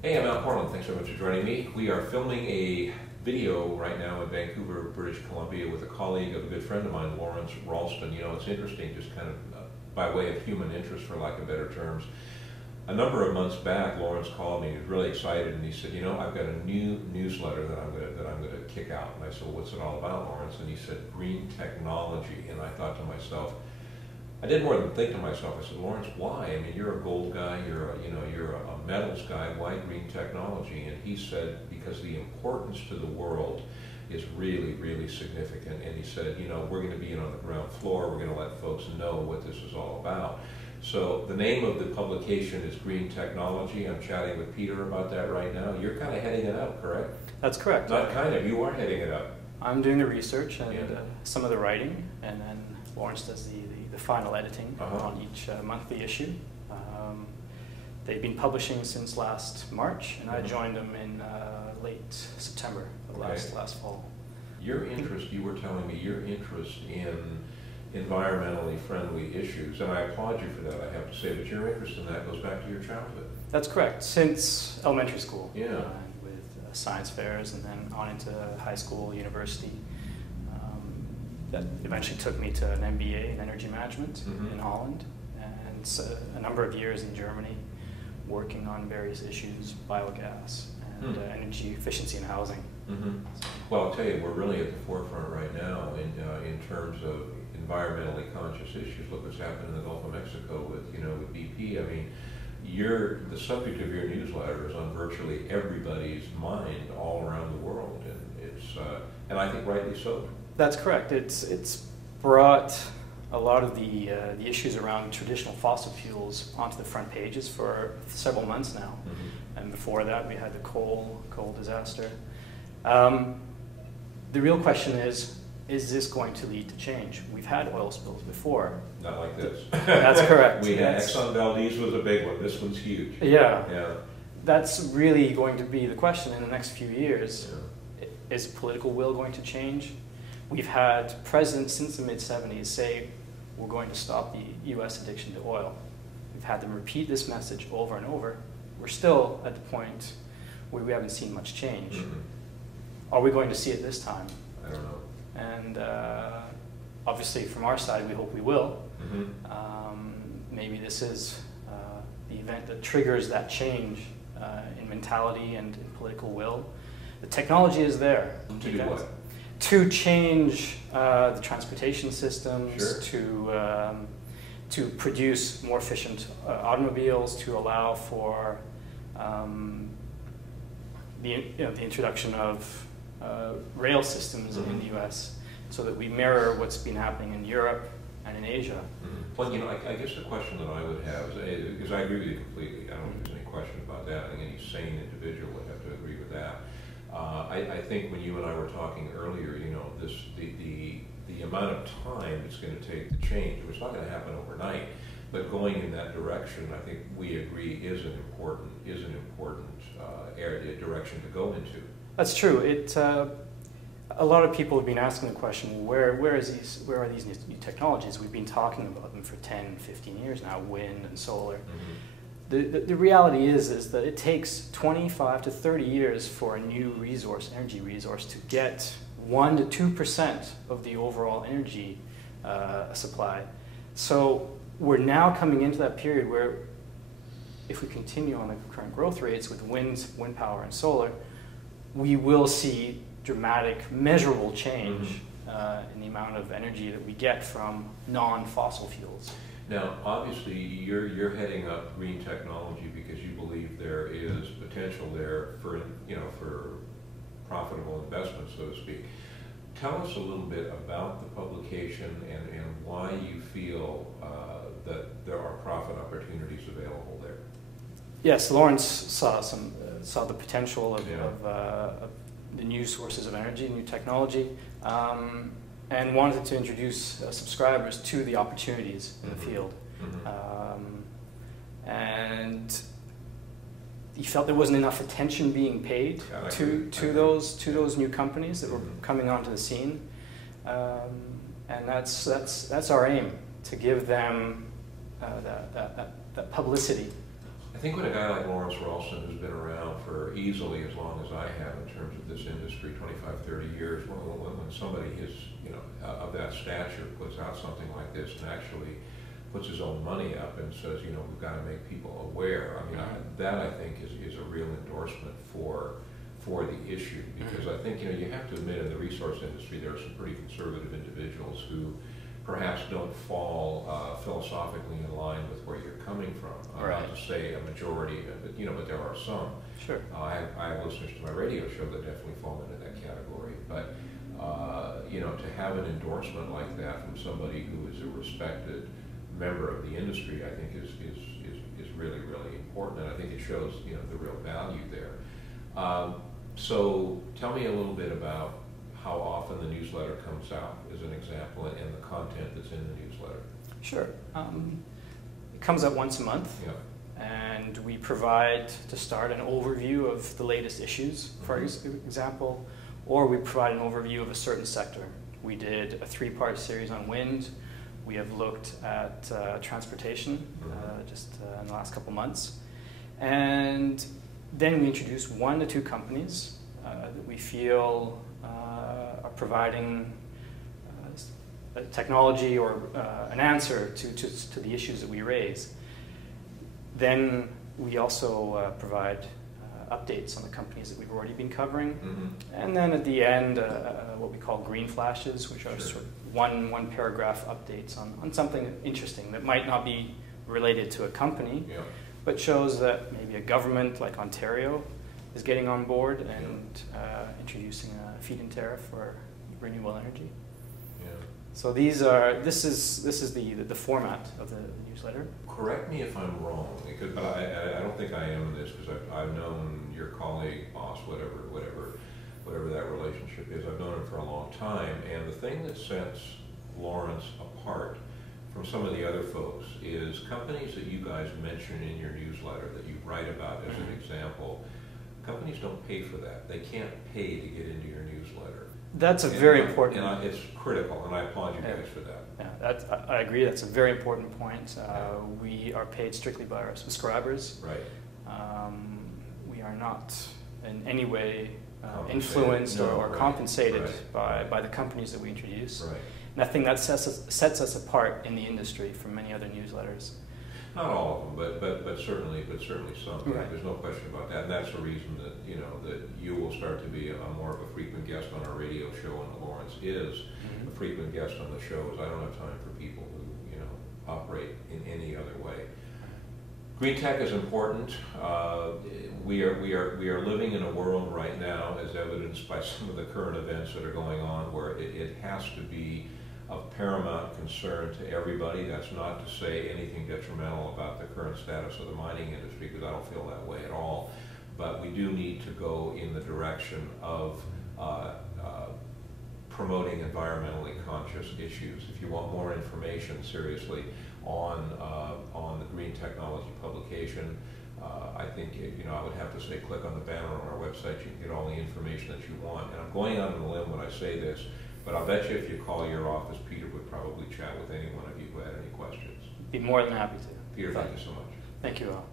Hey, I'm Al Korelin. Thanks so much for joining me. We are filming a video right now in Vancouver, British Columbia with a colleague of a good friend of mine, Lawrence Ralston. You know, it's interesting, just kind of by way of human interest, for lack of better terms. A number of months back, Lawrence called me. He was really excited, and he said, "You know, I've got a new newsletter that I'm going to kick out." And I said, "Well, what's it all about, Lawrence?" And he said, "Green technology." And I thought to myself, I did more than think to myself. I said, "Lawrence, why? I mean, you're a gold guy. You're a metals guy. Why green technology?" And he said, because the importance to the world is really, really significant. And he said, you know, we're going to be in on the ground floor. We're going to let folks know what this is all about. So the name of the publication is Green Technology. I'm chatting with Peter about that right now. You're kind of heading it up, correct? That's correct. Not kind of. You are heading it up. I'm doing the research and some of the writing, and then Lawrence does the final editing on each monthly issue. They've been publishing since last March, and I joined them in late September of last fall. Your interest, you were telling me, your interest in environmentally friendly issues, and I applaud you for that, I have to say, but your interest in that goes back to your childhood. That's correct. Since elementary school, with science fairs, and then on into high school, university. That eventually took me to an MBA in energy management in Holland, and a number of years in Germany working on various issues, biogas and energy efficiency in housing. Well, I'll tell you, we're really at the forefront right now in terms of environmentally conscious issues. Look what's happened in the Gulf of Mexico with BP. I mean, the subject of your newsletter is on virtually everybody's mind all around the world, and it's and I think rightly so. That's correct. It's brought a lot of the issues around traditional fossil fuels onto the front pages for several months now. And before that, we had the coal disaster. The real question is this going to lead to change? We've had oil spills before. Not like this. That's correct. We had Exxon Valdez was a big one. This one's huge. Yeah. That's really going to be the question in the next few years. Is political will going to change? We've had presidents since the mid-'70s say we're going to stop the U.S. addiction to oil. We've had them repeat this message over and over. We're still at the point where we haven't seen much change. Are we going to see it this time? I don't know. And obviously from our side, we hope we will. Maybe this is the event that triggers that change in mentality and in political will. The technology is there. To do what? To change the transportation systems, to produce more efficient automobiles, to allow for the introduction of rail systems in the U.S. so that we mirror what's been happening in Europe and in Asia. Well, you know, I guess the question that I would have is, because I agree with you completely, I don't think there's any question about that. I think any sane individual would have to agree with that. I think when you and I were talking earlier, you know, the amount of time it's going to take to change, it's not going to happen overnight, but going in that direction, I think we agree is an important direction to go into. That's true. A lot of people have been asking the question, where are these new technologies? We've been talking about them for 10, 15 years now, wind and solar. The reality is that it takes 25 to 30 years for a new energy resource, to get 1 to 2% of the overall energy supply. So we're now coming into that period where, if we continue on the current growth rates with wind power and solar, we will see dramatic, measurable change in the amount of energy that we get from non-fossil fuels. Now, obviously, you're heading up green technology because you believe there is potential there for profitable investment, so to speak. Tell us a little bit about the publication and why you feel that there are profit opportunities available there. Yes, Lawrence saw the potential of the new sources of energy, new technology, and wanted to introduce subscribers to the opportunities in the field. And he felt there wasn't enough attention being paid to those new companies that were coming onto the scene, and that's our aim, to give them that publicity. I think when a guy like Lawrence Ralston, who's been around for easily as long as I have in terms of this industry, 25, 30 years, when somebody is, you know, of that stature puts out something like this and actually puts his own money up and says, you know, we've got to make people aware. I mean, that I think is a real endorsement for the issue, because I think, you know, you have to admit in the resource industry there are some pretty conservative individuals who perhaps don't fall philosophically in line with where you're coming from. Right. Not to say a majority, but, you know, but there are some. Sure. I have listeners to my radio show that definitely fall into that category. But, you know, to have an endorsement like that from somebody who is a respected member of the industry, I think is really, really important. And I think it shows, you know, the real value there. So tell me a little bit about how often the newsletter comes out as an example, and the content that's in the newsletter. Sure. It comes out once a month, and we provide, to start, an overview of the latest issues, for example, or we provide an overview of a certain sector. We did a 3-part series on wind. We have looked at transportation just in the last couple months. And then we introduce 1 to 2 companies that we feel are providing a technology or an answer to the issues that we raise. Then we also provide updates on the companies that we've already been covering. And then at the end, what we call green flashes, which are sort of one paragraph updates on something interesting that might not be related to a company, but shows that maybe a government like Ontario is getting on board and introducing a feed-in tariff for renewable energy. So this is the format of the newsletter. Correct me if I'm wrong, because but I don't think I am in this, because I've known your colleague, boss, whatever that relationship is. I've known him for a long time, and the thing that sets Lawrence apart from some of the other folks is companies that you guys mention in your newsletter that you write about as an example. Companies don't pay for that. They can't pay to get into your newsletter. That's a very important. And it's critical, and I applaud you guys for that. Yeah, I agree. That's a very important point. We are paid strictly by our subscribers. Right. We are not in any way influenced or compensated by the companies that we introduce. Right. And I think that sets us apart in the industry from many other newsletters. Not all of them, but certainly some. Right. There's no question about that, and that's the reason that, you know, that you will start to be a more of a frequent guest on our radio show, and Lawrence is a frequent guest on the show. As I don't have time for people who, you know, operate in any other way. GreenTech is important. We are living in a world right now, as evidenced by some of the current events that are going on, where it has to be of paramount concern to everybody. That's not to say anything detrimental about the current status of the mining industry, because I don't feel that way at all. But we do need to go in the direction of promoting environmentally conscious issues. If you want more information, seriously, on the Green Technology publication, I think, you know, I would have to say click on the banner on our website. You can get all the information that you want. And I'm going out on a limb when I say this, but I'll bet you if you call your office, Peter would probably chat with any one of you who had any questions. Be more than happy to. Peter, thank you so much. Thank you all.